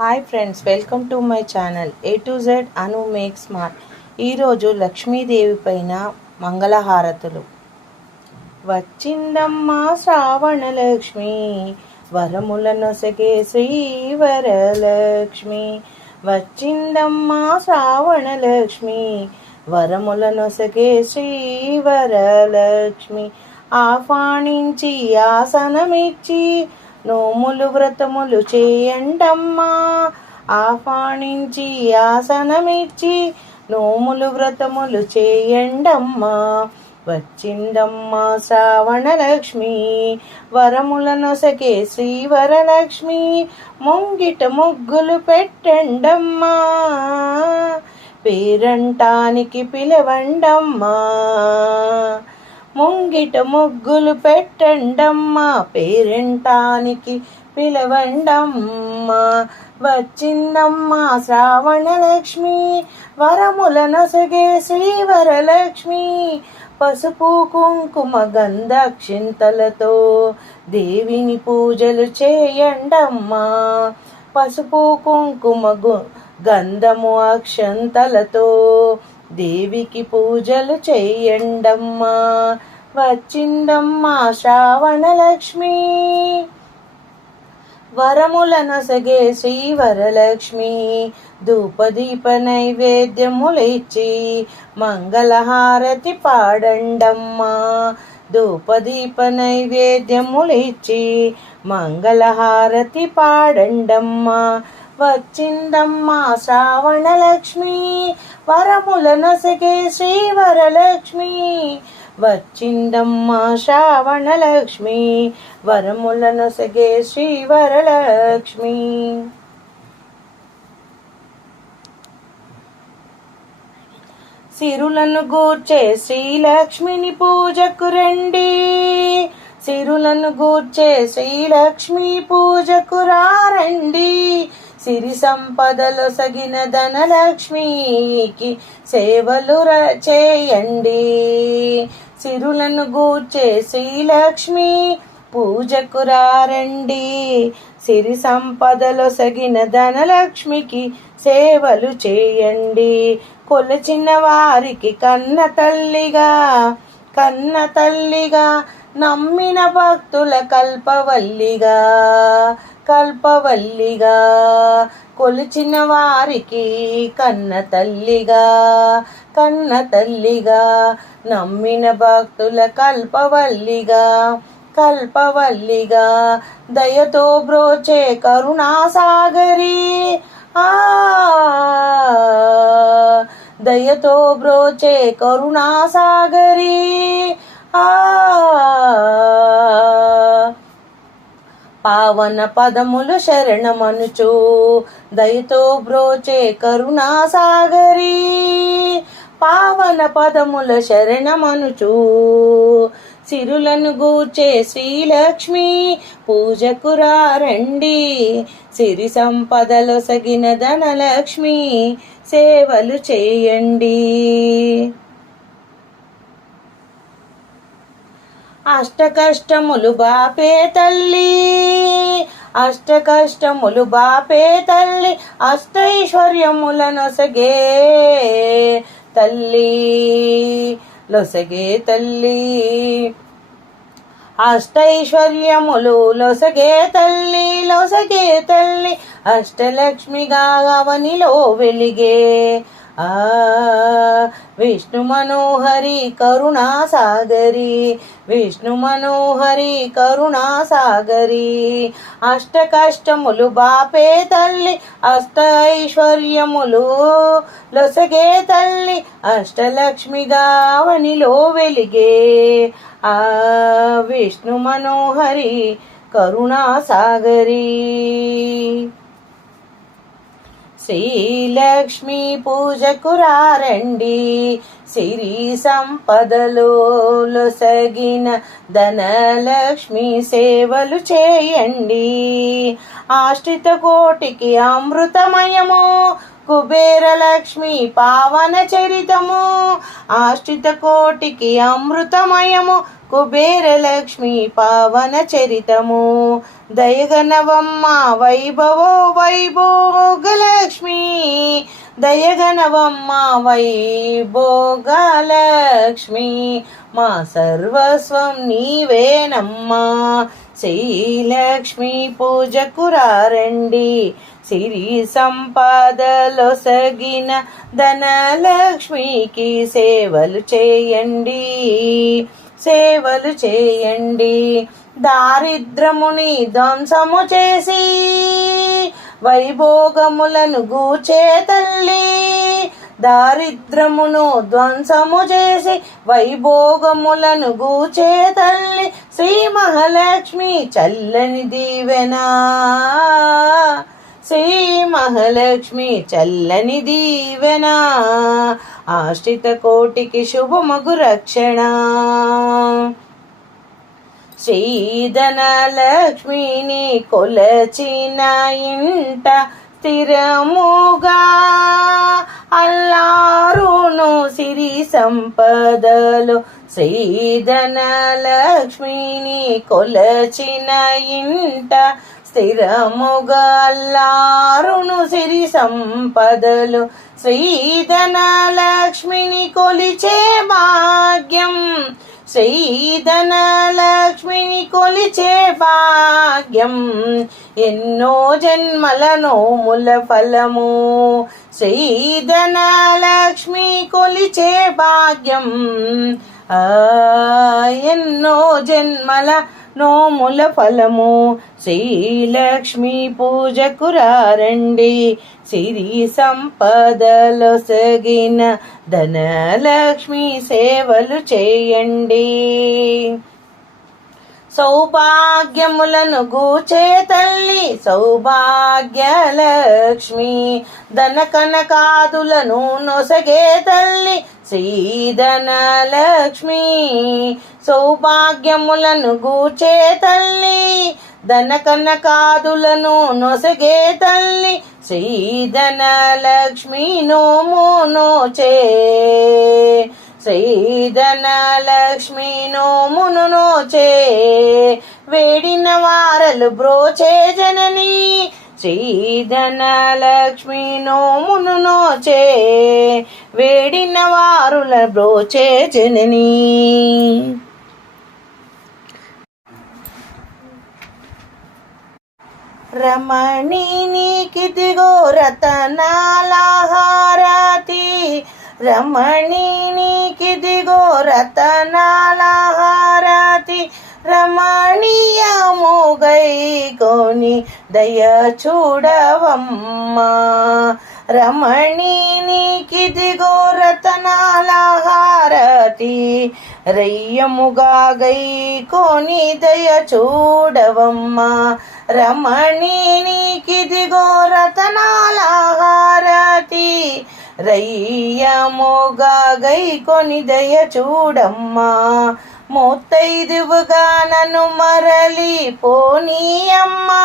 Hi friends, welcome to my channel A to Z Anu make smart. ఈరోజు లక్ష్మీదేవి పైన మంగళహారతులు. వచ్చిందమ్మా శ్రావణలక్ష్మి, వరముల నొసగే శ్రీవరలక్ష్మి. వచ్చిందమ్మా శ్రావణలక్ష్మి, వరముల నొసగే శ్రీవరలక్ష్మి. ఆహ్వానించి ఆసనమిచ్చి నోములు వ్రతములు చేయండమ్మా. ఆహ్వానించి ఆసనమిచ్చి నోములు వ్రతములు చేయండమ్మా. వచ్చిందమ్మా శ్రావణలక్ష్మి, వరముల నొసగే శ్రీవరలక్ష్మి. ముంగిట ముగ్గులు పెట్టండమ్మా, పేరంటానికి పిలవండమ్మా. ముంగిట ముగ్గులు పెట్టండమ్మా, పేరంటానికి పిలవండమ్మా. వచ్చిందమ్మా శ్రావణలక్ష్మి, వరముల నొసగే శ్రీవరలక్ష్మి. పసుపు కుంకుమ గంధాక్షింతలతో దేవిని పూజలు చేయండమ్మా. పసుపు కుంకుమ గంధము అక్షంతలతో దేవికి పూజలు చేయండమ్మా. వచ్చిందమ్మా శ్రావణలక్ష్మి, వరముల నొసగే శ్రీవరలక్ష్మి. ధూపదీప నైవేద్యములిచ్చి మంగళహారతి పాడండమ్మా. ధూపదీప నైవేద్యములిచ్చి మంగళహారతి పాడండమ్మా. వచ్చిందమ్మా శ్రావణలక్ష్మి, వరముల నొసగే శ్రీవరలక్ష్మి. వచ్చిందమ్మా శ్రావణలక్ష్మి, వరముల నొసగే శ్రీవరలక్ష్మి. సిరులను గూర్చే శ్రీలక్ష్మిని పూజకు రండి. సిరులను గూర్చే శ్రీలక్ష్మి పూజకు రండి. సిరి సంపదలు సగిన ధనలక్ష్మికి సేవలు చేయండి. సిరులను గూర్చే శ్రీలక్ష్మి పూజకు రండి. సిరి సంపదలు సగిన ధనలక్ష్మికి సేవలు చేయండి. కొలచిన వారికి కన్న తల్లిగా, కన్న తల్లిగా, నమ్మిన భక్తుల కల్పవల్లిగా, కల్పవల్లిగా. కొలిచిన వారికి కన్న తల్లిగా, కన్న తల్లిగా, నమ్మిన భక్తుల కల్పవల్లిగా, కల్పవల్లిగా. దయతో బ్రోచే కరుణాసాగరి, దయతో బ్రోచే కరుణాసాగరి. పావన పదములు శరణమనుచు దయతో బ్రోచే కరుణాసాగరి. పావన పదముల శరణమనుచు సిరులను గూర్చే శ్రీలక్ష్మి పూజకు రండి. సిరి సంపదలు సగిన ధనలక్ష్మి సేవలు చేయండి. అష్ట కష్టములు బాపే తల్లి, అష్ట కష్టములు బాపే తల్లి. అష్టైశ్వర్యముల నొసగే తల్లి, లొసగే తల్లి. అష్టైశ్వర్యములు లొసగే తల్లి, లొసగే తల్లి. అష్టలక్ష్మిగా అవనిలో వెలిగే విష్ణు మనోహరి కరుణాసాగరి, విష్ణు మనోహరి కరుణాసాగరి. అష్ట కష్టములు బాపే తల్లి, అష్ట ఐశ్వర్యములు లొసగే తల్లి. అష్టలక్ష్మిగా అవనిలో వెలిగే విష్ణు మనోహరి కరుణాసాగరి. శ్రీలక్ష్మి పూజకు రండి. సిరి సంపదలు లొసగిన ధనలక్ష్మి సేవలు చేయండి. ఆశ్రిత కోటికి అమృతమయము కుబేర లక్ష్మి పావన చరితము ఆశ్రిత కోటికి అమృతమయము కుబేర లక్ష్మి పావన చరితము దయగనవమ్మ వైభవో వైభోగలక్ష్మి దయగనవమ్మ వైభోగలక్ష్మి మా సర్వస్వం నీవేనమ్మా శ్రీలక్ష్మి పూజకు రారండి సిరి సంపదలొసగిన ధనలక్ష్మికి సేవలు చేయండి సేవలు చేయండి దారిద్రముని ధ్వంసము చేసి వైభోగములను గూచే తల్లి దారిద్రమును ధ్వంసము చేసి వైభోగములను గూచే తల్లి శ్రీ మహాలక్ష్మి చల్లని దీవెనా శ్రీ మహాలక్ష్మి చల్లని దీవెనా ఆశ్రిత కోటికి శుభమగు రక్షణ శ్రీధనలక్ష్మిని కొలచిన ఇంట స్థిరముగా అల్లారును సిరి సంపదలు శ్రీధనలక్ష్మిని కొలచిన ఇంట స్థిరముగా అల్లారును సిరి సంపదలు శ్రీధనలక్ష్మిని కొలిచే భాగ్యం శ్రీధనలక్ష్మిని కొలిచే భాగ్యం ఎన్నో జన్మల నోముల ఫలము శ్రీధనలక్ష్మి కొలిచే భాగ్యం ఎన్నో జన్మల నోముల ఫలము శ్రీలక్ష్మి పూజకు రారండి సిరి సంపదలొసగిన ధనలక్ష్మి సేవలు చేయండి సౌభాగ్యములను గూచే తల్లి సౌభాగ్యలక్ష్మి ధన కనకాదులను నొసగే తల్లి శ్రీధనలక్ష్మి సౌభాగ్యములను గూచే తల్లి ధన కనకాదులను నొసగే తల్లి శ్రీధనలక్ష్మి నోము నోచే శ్రీధనలక్ష్మి నోమును నోచే వేడిన వారలు బ్రోచే జనని శ్రీధనలక్ష్మి నోమును నోచే వేడిన వారుల బ్రోచే జనని రమణి నీకిదిగో రతనాల హారతి రమణి నీకిదిగో రతనాల హారతి రమణీయముగై కొని దయ చూడవమ్మా రమణి నీకిదిగో రతనాల హారతి రయ్యముగా గై కొని దయ చూడవమ్మా రమణి నీకిదిగో రతనాల హారతి రయ్యముగా గై కొని దయ చూడమ్మా ముత్తైదువుగా నన్ను మరలి పోనీయమ్మా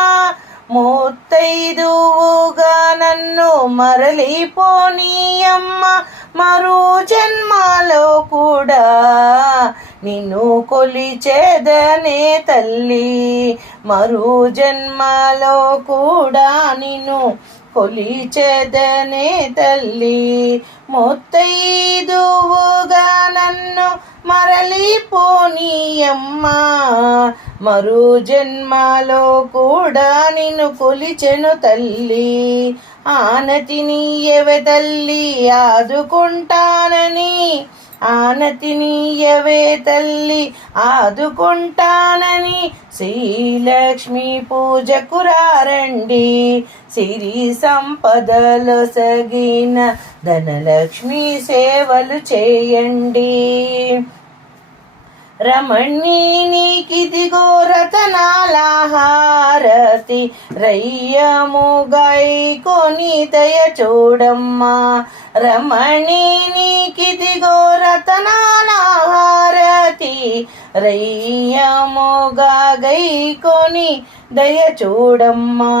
ముత్తైదువుగా నన్ను మరలి పోనీయమ్మా మరో జన్మలో కూడా నిన్ను కొలిచేదనే తల్లి మరో జన్మలో కూడా నిన్ను కొలిచేదనే తల్లి ముత్తైదువుగా నన్ను మరలి పోనీయమ్మా మరో జన్మలో కూడా నిన్ను కొలిచెను తల్లి ఆనతి నీయవే తల్లి ఆదుకుంటానని ఆనతి నీయవే తల్లి ఆదుకుంటానని శ్రీలక్ష్మి పూజకు రారండి సిరి సంపదలొసగిన ధనలక్ష్మి సేవలు చేయండి రమణి నీకిదిగో రతనాల హారతి రయ్యముగై కొని దయ చూడమ్మా రమణి నీకిదిగో రతనాల హారతి రయ్యముగా గైకొని దయ చూడమ్మా.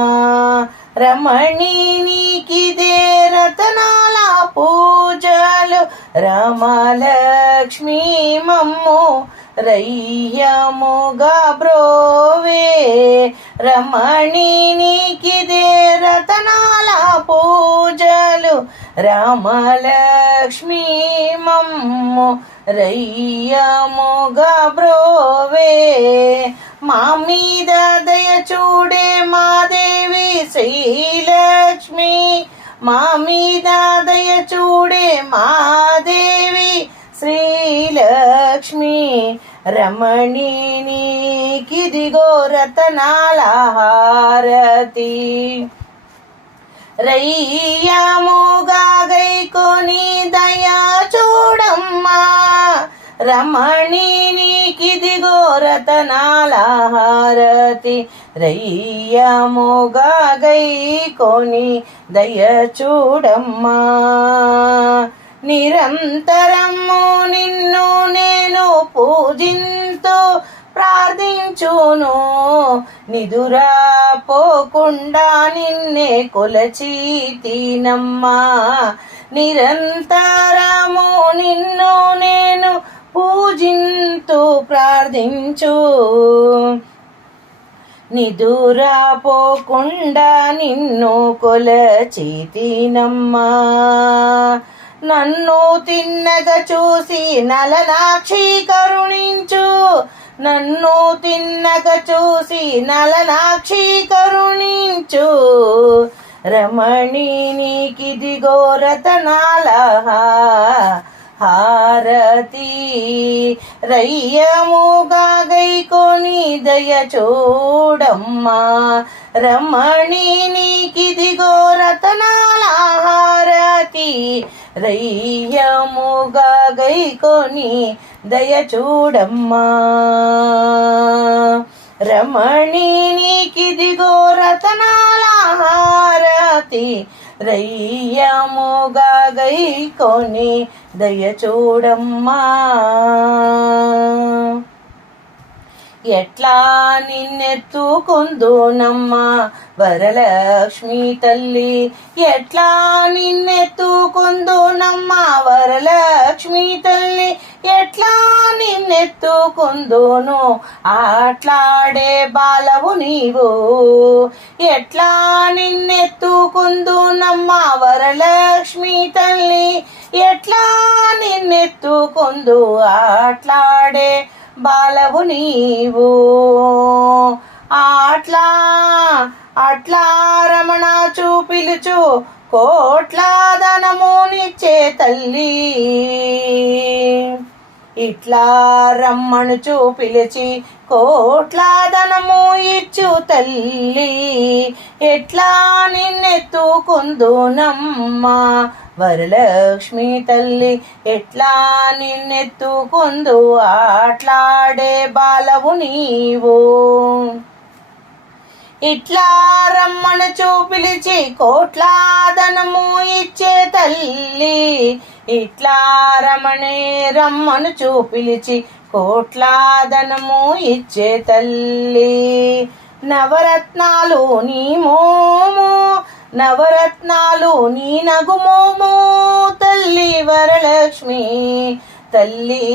రమణి నీకిదే రతనాల పూజలు రామలక్ష్మీ మమ్ము రయ్యముగా బ్రోవే. రమణి నీకిదే రతనాల పూజలు రామలక్ష్మీ మమ్ము రయ్యముగా బ్రోవే. మా మీద దయ చూడే మాదేవి శ్రీలక్ష్మి, మా మీద దయ చూడే మాదేవి శ్రీలక్ష్మి. రమణి నీకిదిగో రతనాల హారతి రయ్యముగా గైకొని దయా చూడమ్మా. రమణి నీకిదిగో రతనాల హారతి రయ్యముగా గైకొని దయ చూడమ్మా. నిరంతరము నిన్ను నేను పూజింతు ప్రార్థించును, నిదురా పోకుండా నిన్నే కొలచితినమ్మా. నిరంతరము నిన్ను నేను పూజింతు ప్రార్థించు, నిదురా పోకుండా నిన్ను కొలచితినమ్మా. నన్ను తిన్నగా చూసి నలనాక్షి కరుణించు, నన్ను తిన్నగా చూసి నలనాక్షి కరుణించు. రమణి నీకిదిగో రతనాల హారతి రయ్యముగా గైకొని దయ చూడమ్మా. రమణి నీకిదిగో రతనాల హారతి రయ్యముగా గైకొని దయ చూడమ్మా. రమణి నీకిదిగో రతనాల హారతి రయ్యముగా గైకొని దయ చూడమ్మా. ఎట్లా నిన్నెత్తుకుందునమ్మా వరలక్ష్మీ తల్లి, ఎట్లా నిన్నెత్తుకుందునమ్మా వరలక్ష్మీ తల్లి. ఎట్లా నిన్నెత్తుకుందును ఆట్లాడే బాలవు నీవు, ఎట్లా నిన్నెత్తుకుందునమ్మా వరలక్ష్మీ తల్లి. ఎట్లా నిన్నెత్తుకుందు ఆట్లాడే బాలవు నీవు. అట్లా రమణ పిలుచు కోట్ల ధనమునిచ్చే తల్లి, ఇట్లా రమ్మనుచు పిలిచి కోట్ల ధనము ఇచ్చు తల్లి. ఎట్లా నిన్నెత్తుకుందునమ్మా వరలక్ష్మీ తల్లి, ఎట్లా నిన్నెత్తుకుందు ఆట్లాడే బాలవు నీవు. ఇట్లా రమ్మనుచు పిలిచి కోట్ల ధనము ఇచ్చే తల్లి, ఇట్లా రమ్మనుచు పిలిచి కోట్ల ధనము ఇచ్చే తల్లి. నవరత్నాలు నీ మోము, నవరత్నాలు నీ నగుమోము తల్లి వరలక్ష్మి తల్లి.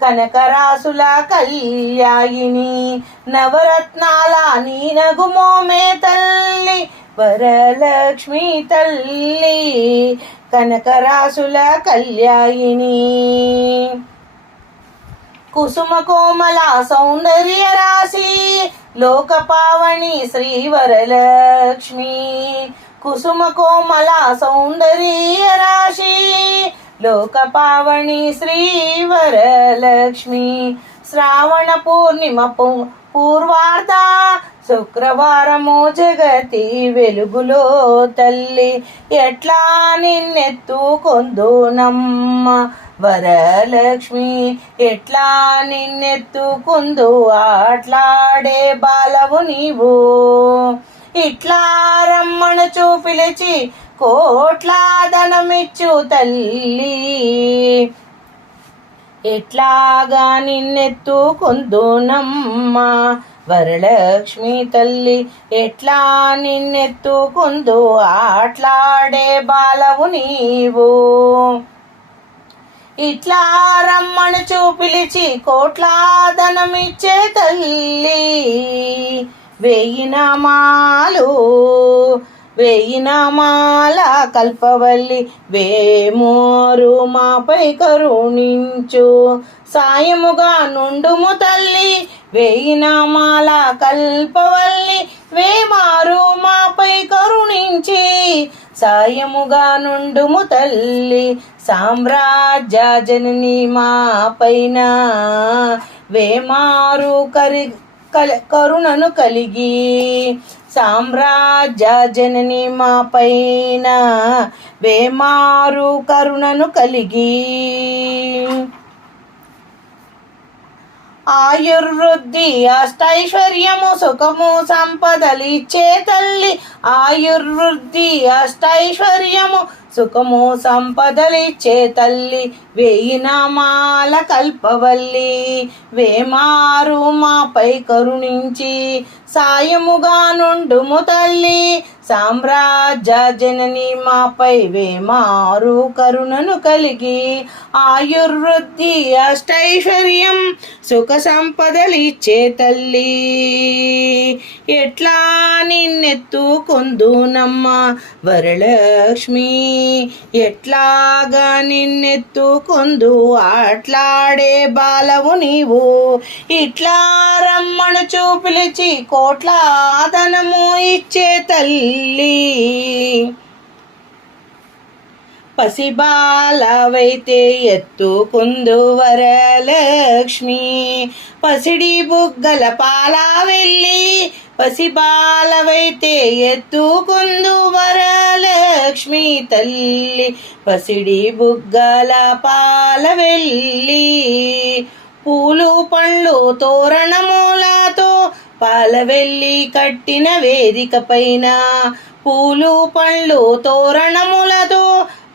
కనకరాసుల కళ్యాయిని నవరత్నాల నీ నగుమోమే తల్లి వరలక్ష్మి తల్లి. కనకరాసుల కళ్యాయిని కుసుమ కోమల సౌందర్య రాశి లోకపావని శ్రీ వరలక్ష్మి. కుసుమ కోమల సౌందర్య రాశి లోకపావని శ్రీ వరలక్ష్మి. శ్రావణ పూర్ణిమ పూర్వార్ధ శుక్రవారము జగతి వెలుగులో తల్లి. ఎట్లా నిన్నెత్తుకొందునమ్మ వరలక్ష్మి, ఎట్లా నిన్నెత్తుకుందు ఆట్లాడే బాలవు నీవు. ఇట్లా రమ్మనుచు పిలిచి కోట్ల ధనమిచ్చు తల్లి ఎట్లాగా నిన్నెత్తుకొందునమ్మ వరలక్ష్మి తల్లి ఎట్లా నిన్నెత్తుకొందు ఆట్లాడే బాలవు నీవు ఇట్లా రమ్మను పిలిచి కోట్ల ధనమిచ్చే తల్లి వెయ్యి నామాల కల్పవల్లి వేమోరు మాపై కరుణించు సాయముగా నుండుము తల్లి వెయ్యి నామాల కల్పవల్లి వేమారు మాపై కరుణించి సాయముగా నుండుము తల్లి సామ్రాజ్య జనని మా పైన వేమారు కరుణను కలిగి సామ్రాజ్య జనని మా పైన వేమారు కరుణను కలిగి ఆయుర్వృద్ధి అష్టైశ్వర్యము సుఖము సంపదలిచ్చే తల్లి ఆయుర్వృద్ధి అష్టైశ్వర్యము సుఖము సంపదలిచ్చే తల్లి వెయ్యి నామాల కల్పవల్లి వేమారు మాపై కరుణించి సాయముగా నుండుము తల్లి సామ్రాజ్య జనని మాపై వేమారు కరుణను కలిగి ఆయుర్వృద్ధి అష్టైశ్వర్యం సుఖ సంపదలిచ్చే తల్లి ఎట్లా నిన్నెత్తుకొందునమ్మ వరలక్ష్మి ఎట్లాగా నిన్నెత్తుకొందు ఆట్లాడే బాలవు నీవు ఇట్లా రమ్మను పిలిచి కోట్ల ధనము ఇచ్చే తల్లి పసిబాలవైతే ఎత్తుకొందు వరలక్ష్మి పసిడి బుగ్గల పాలా వెళ్ళి పసిబాలవైతే ఎత్తుకొందు వరలక్ష్మి తల్లి పసిడి బుగ్గల పాల వెళ్ళి పూలు పండ్లు తోరణములతో పాలవెల్లి కట్టిన వేదిక పైన పూలు పండ్లు తోరణములతో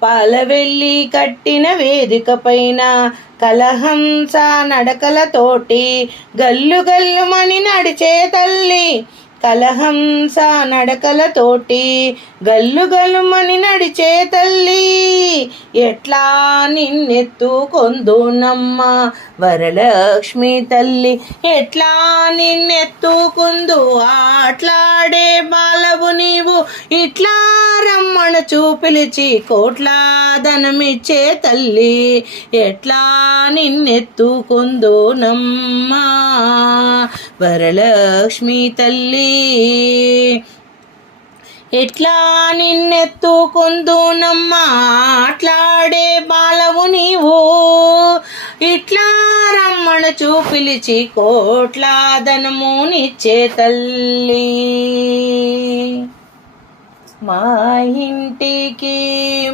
పాలవెల్లి కట్టిన వేదిక పైన కలహంస నడకలతోటి గల్లు గల్లుమని నడిచే తల్లి కలహంస నడకలతోటి గల్లు గల్లుమని నడిచే తల్లి ఎట్లా నిన్నెత్తుకొందునమ్మ వరలక్ష్మి తల్లి ఎట్లా నిన్నెత్తుకొందు ఆట్లాడే బాలవు నీవు ఇట్లా రమ్మను పిలిచి కోట్ల ధనమిచ్చే తల్లి ఎట్లా నిన్నెత్తుకొందునమ్మ వరలక్ష్మి తల్లి ఎట్లా నిన్నెత్తుకొందునమ్మ ఆట్లాడే బాలవు నీవు ఇట్లా రమ్మను పిలిచి కోట్ల ధనమునిచ్చే తల్లి మా ఇంటికి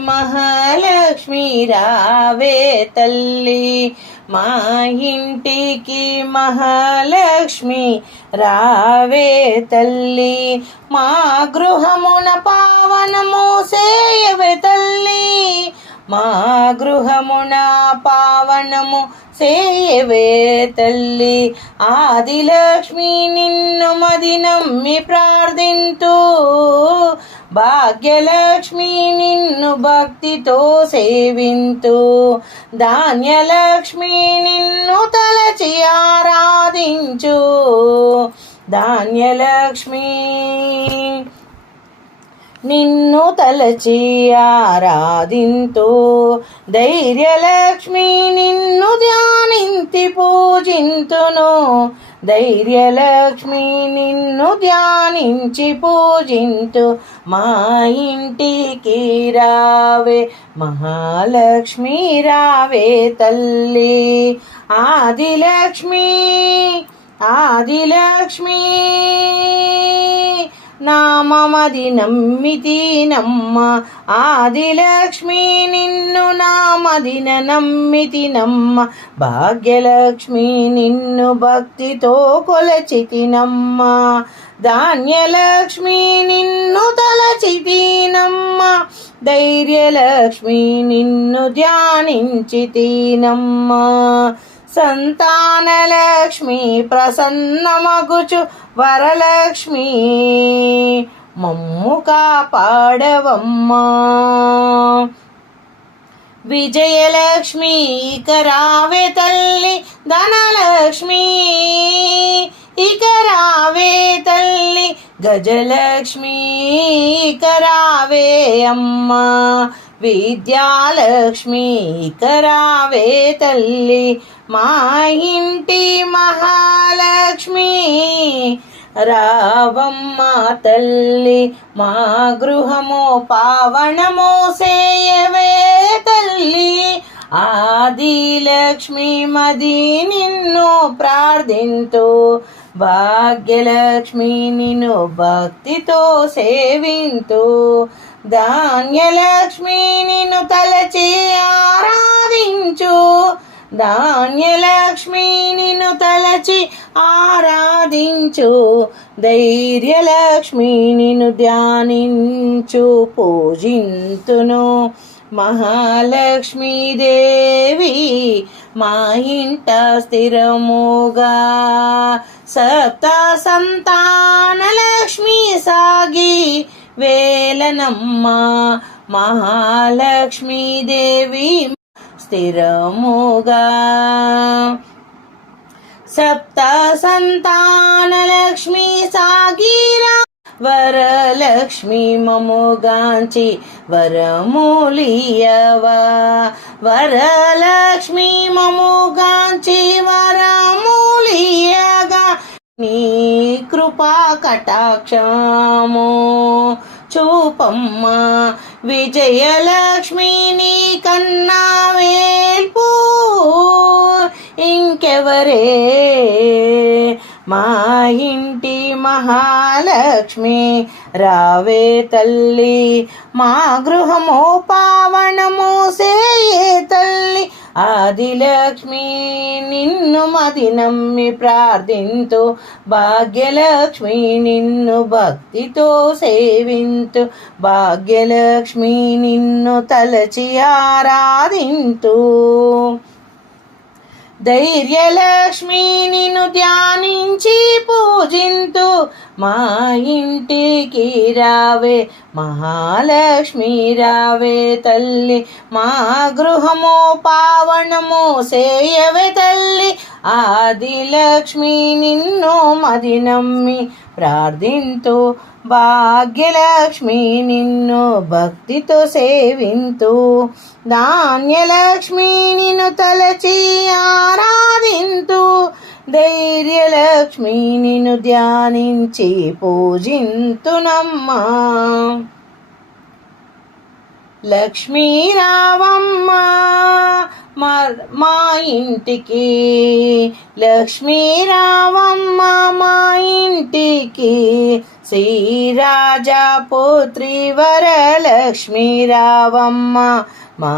మహాలక్ష్మి రావే తల్లి మా ఇంటికి మహాలక్ష్మి రావే తల్లి మా గృహమున పావనము సేయవే తల్లి మా గృహమున పావనము సేయవే తల్లి ఆదిలక్ష్మి నిన్ను మది నమ్మి ప్రార్థింతు భాగ్యలక్ష్మి నిన్ను భక్తితో సేవింతు ధాన్యలక్ష్మి నిన్ను తలచి ఆరాధించు ధాన్యలక్ష్మి నిన్ను తలచి ఆరాధింతు ధైర్యలక్ష్మి నిన్ను ధ్యానించి పూజింతును ధైర్యలక్ష్మి నిన్ను ధ్యానించి పూజింతు మా ఇంటికి రావే మహాలక్ష్మి రావే తల్లి ఆదిలక్ష్మి నామమది నమ్మితి నమ్మ ఆదిలక్ష్మి నిన్ను నామదిన నమ్మితి నమ్మ భాగ్యలక్ష్మి నిన్ను భక్తితో కొలచితి నమ్మ ధాన్యలక్ష్మి నిన్ను తలచితి నమ్మ ధైర్యలక్ష్మి నిన్ను ధ్యానించితీనమ్మా. సంతానలక్ష్మి ప్రసన్నమగుచు వరలక్ష్మి మమ్ము కాపాడవమ్మా. విజయలక్ష్మి ఇక రావే తల్లి, ధనలక్ష్మి ఇక రావే తల్లి, గజలక్ష్మి ఇక రావే అమ్మా. విద్యాలక్ష్మి ఇక రావే తల్లి, మా ఇంటి మహాలక్ష్మి రావమ్మ తల్లి. మా గృహము పావనము సేయవే తల్లి. ఆదిలక్ష్మి మది నిన్ను ప్రార్థింతు, భాగ్యలక్ష్మి నిన్ను భక్తితో సేవింతు. ధాన్యలక్ష్మి నిన్ను తలచి ఆరాధించు, ధాన్యలక్ష్మి నిన్ను తలచి ఆరాధించు. ధైర్యలక్ష్మి నిన్ను ధ్యానించు పూజింతును. మహాలక్ష్మీ దేవి మా ఇంట స్థిరముగా, సప్త సంతానలక్ష్మి సాగి వేలనమ్మా. మహాలక్ష్మీ దేవి స్థిరముగా, సప్త సంతానలక్ష్మి సాగిరా. వరలక్ష్మి మముగాంచి వరములియవా, వరలక్ష్మి మముగాంచి వరములియగా. నీ కృపా కటాక్షము చూపమ్మా. విజయలక్ష్మి నీ కన్నా వేల్పు ఇంకెవరే. మా ఇంటి మహాలక్ష్మి రావే తల్లి, మా గృహము పావనము సేయే తల్లి. ఆదిలక్ష్మి నిన్ను మది నమ్మి ప్రార్థింతు, భాగ్యలక్ష్మి నిన్ను భక్తితో సేవింతు. భాగ్యలక్ష్మి నిన్ను తలచి ఆరాధింతు. ధైర్యలక్ష్మి నిన్ను ధ్యానించి పూజింతు. మా ఇంటికి రావే మహాలక్ష్మి రావే తల్లి, మా గృహము పావనము సేయవే తల్లి. ఆదిలక్ష్మి నిన్ను మది నమ్మి ప్రార్థింతు, భాగ్యలక్ష్మి నిన్ను భక్తితో సేవింతు. ధాన్యలక్ష్మి నిన్ను తలచి ఆరాధింతు. ధైర్యలక్ష్మి నిన్ను ధ్యానించి పూజింతునమ్మా. లక్ష్మీ రావమ్మ మా ఇంటికి, లక్ష్మీ రావమ్మ మా ఇంటికి. శ్రీరాజపుత్రి వరలక్ష్మీ రావమ్మ మా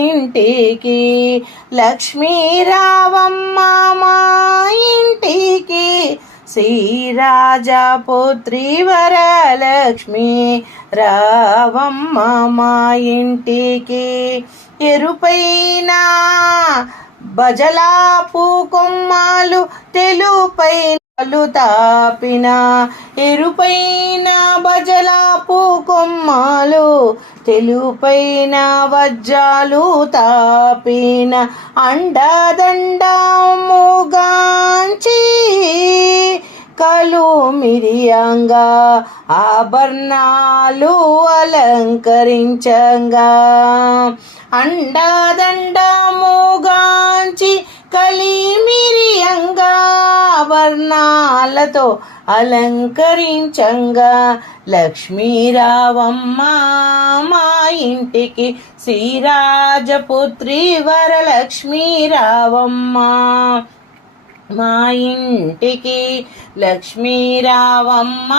ఇంటికి. లక్ష్మీ రావమ్మ మా ఇంటికి. శ్రీరాజపుత్రి వరలక్ష్మి రావమ్మ మా ఇంటికి. ఎరుపైన బజలాపు కొమ్మాలు తెలుపైన తాపిన, ఎరుపైన బజలాపు కొమ్మాలు తెలుపైన వజ్రాలు తాపిన. అండదండముగాంచి కలు మిరియంగా ఆభరణాలు అలంకరించంగా. అండదండముగాంచి కలిమిరియంగా ఆభరణాలతో అలంకరించంగా. లక్ష్మీ రావమ్మ మా ఇంటికి. శ్రీరాజపుత్రి వరలక్ష్మీ రావమ్మ మా ఇంటికి. లక్ష్మీ రావమ్మ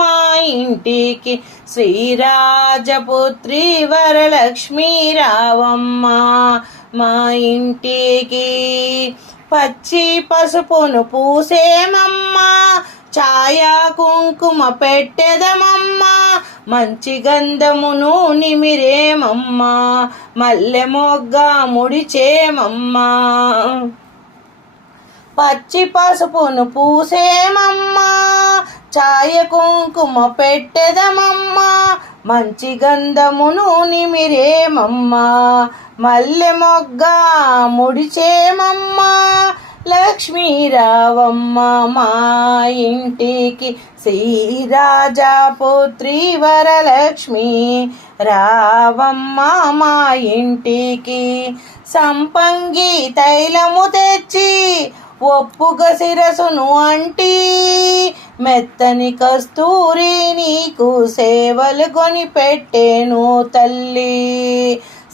మా ఇంటికి. శ్రీరాజపుత్రి వరలక్ష్మీ రావమ్మ మా ఇంటికి. పచ్చి పసుపును పూసేమమ్మ ఛాయా కుంకుమ పెట్టెదమమ్మ, మంచి గంధమును నిమిరేమమ్మ, మల్లె మొగ్గ ముడిచేమమ్మ, పచ్చి పసుపును పూసేమమ్మ, ఛాయ కుంకుమ పెట్టెదమమ్మ, మంచి గంధమును నిమిరేమమ్మ, మల్లె మొగ్గ ముడిచేమమ్మ. లక్ష్మీ రావమ్మ మా ఇంటికి, శ్రీరాజపుత్రి వరలక్ష్మి రావమ్మ మా ఇంటికి, సంపంగి తైలము తెచ్చి ఒప్పుగా శిరసును అంటి, మెత్తని కస్తూరి నీకు సేవలు కొని పెట్టేను తల్లి.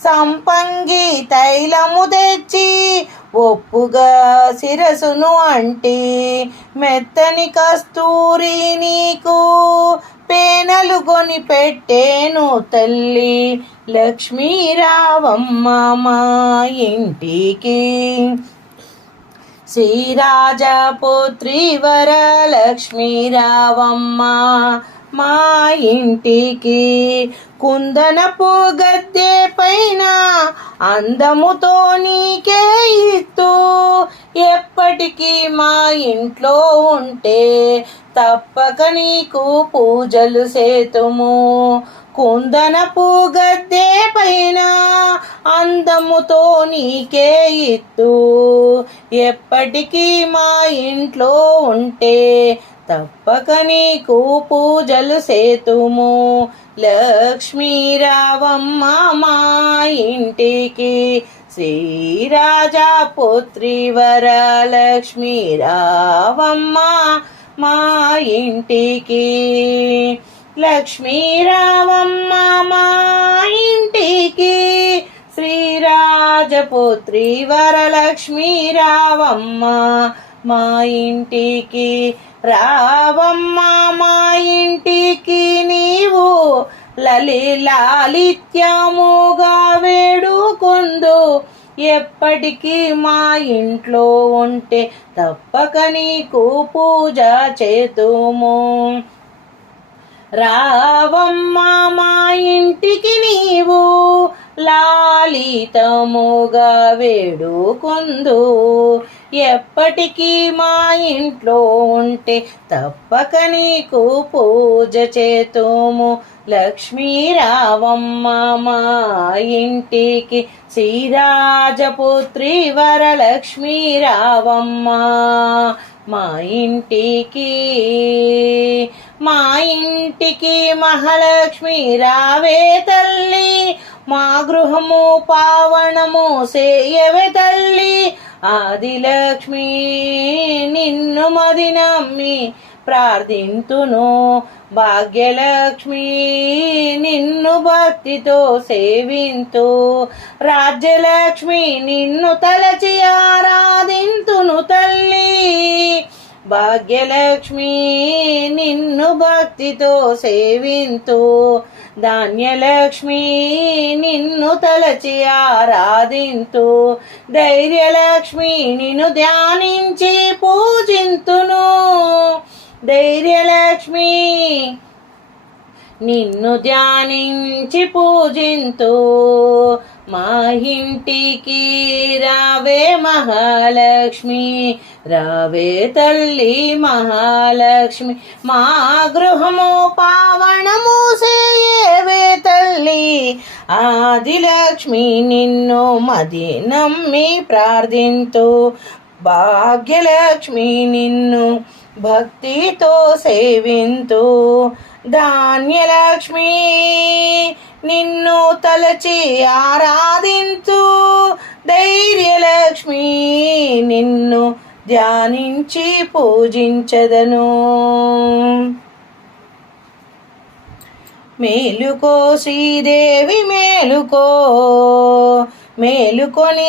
సంపంగి తైలము తెచ్చి ఒప్పుగా శిరసును అంటి, మెత్తని కస్తూరి నీకు పేనలు కొని పెట్టేను తల్లి. లక్ష్మీ రావమ్మ మా ఇంటికి, శ్రీరాజపుత్రి వరలక్ష్మీ రావమ్మ మా ఇంటికి, కుందనపు గద్దె పైన అందముతో నీకే ఇస్తూ, ఎప్పటికీ మా ఇంట్లో ఉంటే తప్పక నీకు పూజలు సేతుము. కుందనపు గద్దె పైన అందముతో నీకే ఇస్తూ, ఎప్పటికీ మా ఇంట్లో ఉంటే తప్పక నీకు పూజలు సేతుము. లక్ష్మీ రావమ్మ మా ఇంటికి, శ్రీరాజపుత్రి వరలక్ష్మీ రావమ్మ మా ఇంటికి, లక్ష్మీ రావమ్మ మా ఇంటికి, శ్రీరాజపుత్రి వరలక్ష్మీ రావమ్మ మా ఇంటికి. రావమ్మ మా ఇంటికి నీవు లాలిత్యముగా వేడుకొందు, ఎప్పటికీ మా ఇంట్లో ఉంటే తప్పక నీకు పూజ చేతుము. రావమ్మ మా ఇంటికి నీవు లాలితముగా వేడుకొందు, ఎప్పటికీ మా ఇంట్లో ఉంటే తప్పక నీకు పూజ చేతుము. లక్ష్మీ రావమ్మ మా ఇంటికి, శ్రీరాజపుత్రి వరలక్ష్మీ రావమ్మ మా ఇంటికి, మా ఇంటికి మహాలక్ష్మి రావే తల్లి, మా గృహము పావనము సేయవే తల్లి. ఆదిలక్ష్మి నిన్ను మది నమ్మి ప్రార్థింతును, భాగ్యలక్ష్మి నిన్ను భక్తితో సేవింతు, రాజ్యలక్ష్మి నిన్ను తలచి ఆరాధింతును తల్లి. భాగ్యలక్ష్మి నిన్ను భక్తితో సేవింతు, ధాన్యలక్ష్మి నిన్ను తలచి ఆరాధింతు, ధైర్యలక్ష్మి నిన్ను ధ్యానించి పూజింతును, ధైర్యలక్ష్మి నిన్ను ధ్యానించి పూజింతు. మా ఇంటికి రావే మహాలక్ష్మి, రావే తల్లి మహాలక్ష్మి, మా గృహము పావనము సేయవే తల్లి. ఆదిలక్ష్మి నిన్ను మది నమ్మి ప్రార్థింతు, భాగ్యలక్ష్మి నిన్ను భక్తితో సేవింతు, ధాన్యలక్ష్మి నిన్ను తలచి ఆరాధించు, ధైర్యలక్ష్మి నిన్ను ధ్యానించి పూజించదను. మేలుకో శ్రీదేవి మేలుకో, మేలుకొని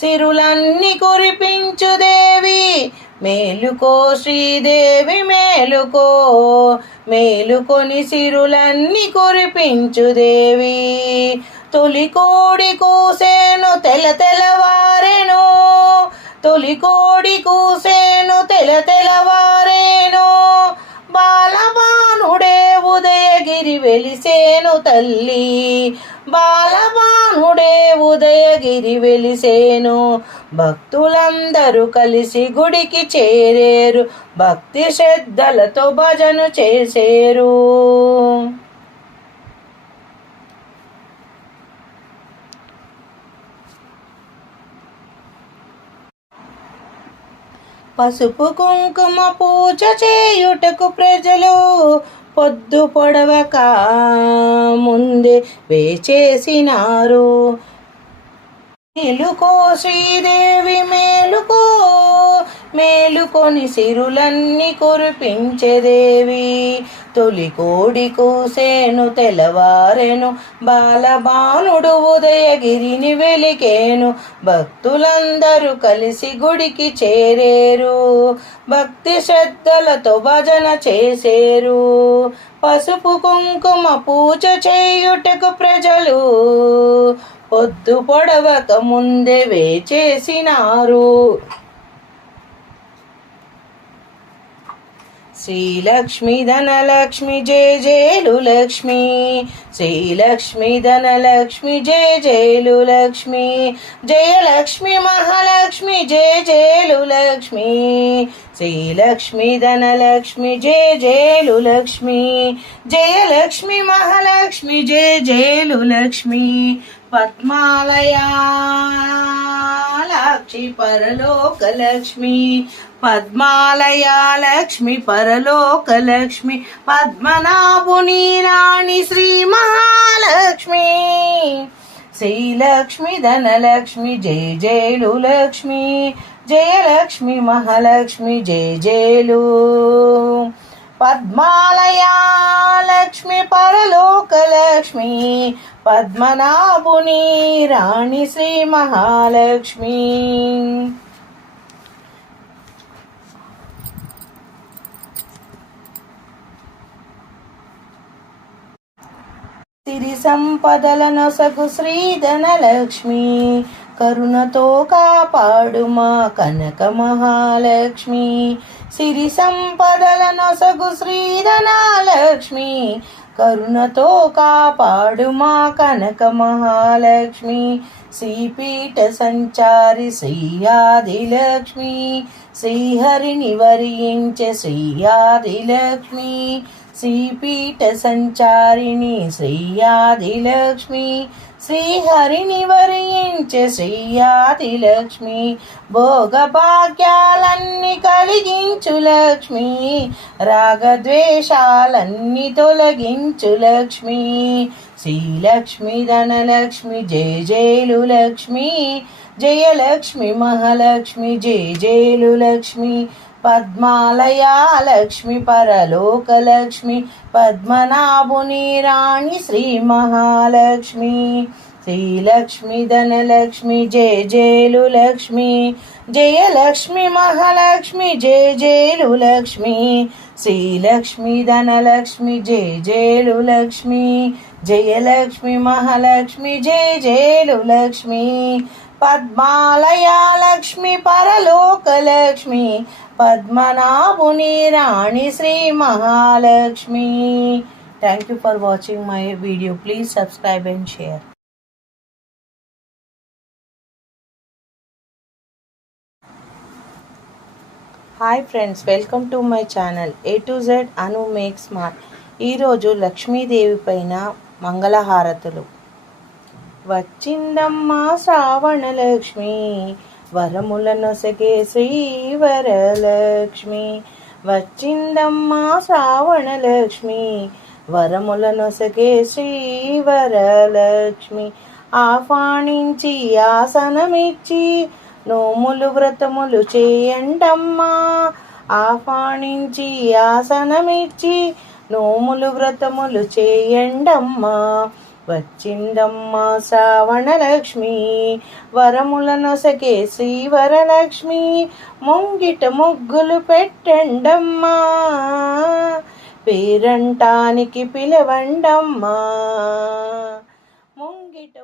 సిరులన్నీ కురిపించు దేవి, మేలుకో శ్రీదేవి మేలుకో, మేలుకొని సిరులన్నీ కురిపించు దేవి. తొలి కోడి కూసేను తెల్లవారెను, తొలి కోడి కూసేను తెలవారేను బాలబానుడే ఉదయగిరి వెలిసేను తల్లి బాలబానుడే ఉదయగిరి వెలిసేను భక్తులందరూ కలిసి గుడికి చేరేరు భక్తి శ్రద్ధలతో భజన చేసేరు పసుపు కుంకుమ పూజ చేయుటకు ప్రజలు పొద్దు పొడవక ముందే వేచేసినారు మేలుకో శ్రీదేవి మేలుకో మేలుకొని సిరులన్నీ కురిపించెదేవి తొలి కోడి కూసేను తెల్లవారెను బాలబానుడు ఉదయగిరిని వెలికేను భక్తులందరూ కలిసి గుడికి చేరేరు భక్తి శ్రద్ధలతో భజన చేసేరు పసుపు కుంకుమ పూజ చేయుటకు ప్రజలు పొద్దు పొడవక ముందే వేచేసినారు శ్రీలక్ష్మి ధనలక్ష్మి జయ జయలు లక్ష్మి శ్రీలక్ష్మి ధనలక్ష్మి జయ జయలు లక్ష్మి జయలక్ష్మి మహాలక్ష్మి జయ జయలు లక్ష్మి శ్రీలక్ష్మి ధనలక్ష్మి జయ జయలు లక్ష్మి జయలక్ష్మి మహాలక్ష్మి జయ జయలు లక్ష్మి పద్మాలయాలక్ష్మి పరలోకలక్ష్మి పద్మాలయాలక్ష్మి పరలోకలక్ష్మి పద్మనాభుని రాణి శ్రీ మహాలక్ష్మి శ్రీలక్ష్మి ధనలక్ష్మి జయ జయలు లక్ష్మి జయలక్ష్మి మహాలక్ష్మి జయ జయలు పద్మాలయాలక్ష్మి పరలోకలక్ష్మి పద్మనాభుని రాణి శ్రీ మహాలక్ష్మి సిరి సంపదల నొసగు శ్రీధనలక్ష్మి కరుణతో కాపాడు మా కనక మహాలక్ష్మి సిరి సంపదల నొసగు శ్రీధనలక్ష్మి కరుణతో కాపాడు మా కనక మహాలక్ష్మి శ్రీపీఠ సంచారి శ్రీయాదిలక్ష్మి శ్రీహరిని వరించే శ్రీయాదిలక్ష్మి శ్రీపీఠ సంచారిణి శ్రీయాదిలక్ష్మి శ్రీహరిని వరించే శ్రీయాదిలక్ష్మి భోగభాగ్యాలన్నీ కలిగించు లక్ష్మి రాగద్వేషాలన్నీ తొలగించు లక్ష్మి శ్రీలక్ష్మి ధనలక్ష్మి జయ జయలు లక్ష్మి జయలక్ష్మి మహాలక్ష్మి జయ జయలు లక్ష్మి పద్మాలయాలక్ష్మి పరలోకలక్ష్మి పద్మనాభుని రాణి శ్రీ మహాలక్ష్మి శ్రీలక్ష్మి ధనలక్ష్మి జయ జయలు లక్ష్మి జయలక్ష్మి మహాలక్ష్మి జయ జయలు లక్ష్మి శ్రీలక్ష్మి ధనలక్ష్మి జయ జయలు లక్ష్మి జయలక్ష్మి మహాలక్ష్మి జయ జయలు లక్ష్మి పద్మాలయాలక్ష్మి పరలోకలక్ష్మి పద్మనాభుని రాణి Sri Mahalakshmi. Thank you for watching my video. Please subscribe and share. Hi friends, welcome to my channel A to Z Anu make smart. ఈరోజు లక్ష్మీదేవి పైన మంగళహారతులు. వచ్చిందమ్మా శ్రావణలక్ష్మి, వరములనొసగే శ్రీవరలక్ష్మి. వచ్చిందమ్మా శ్రావణలక్ష్మి, వరములనొసగే శ్రీవరలక్ష్మి. ఆహ్వానించి ఆసనమిచ్చి నోములు వ్రతములు చేయండమ్మా. ఆహ్వానించి ఆసనమిచ్చి నోములు వ్రతములు చేయండమ్మా. వచ్చిందమ్మా శ్రావణలక్ష్మి, వరములనొసగే శ్రీవరలక్ష్మి. ముంగిట ముగ్గులు పెట్టండమ్మా, పేరంటానికి పిలవండమ్మా. ముంగిట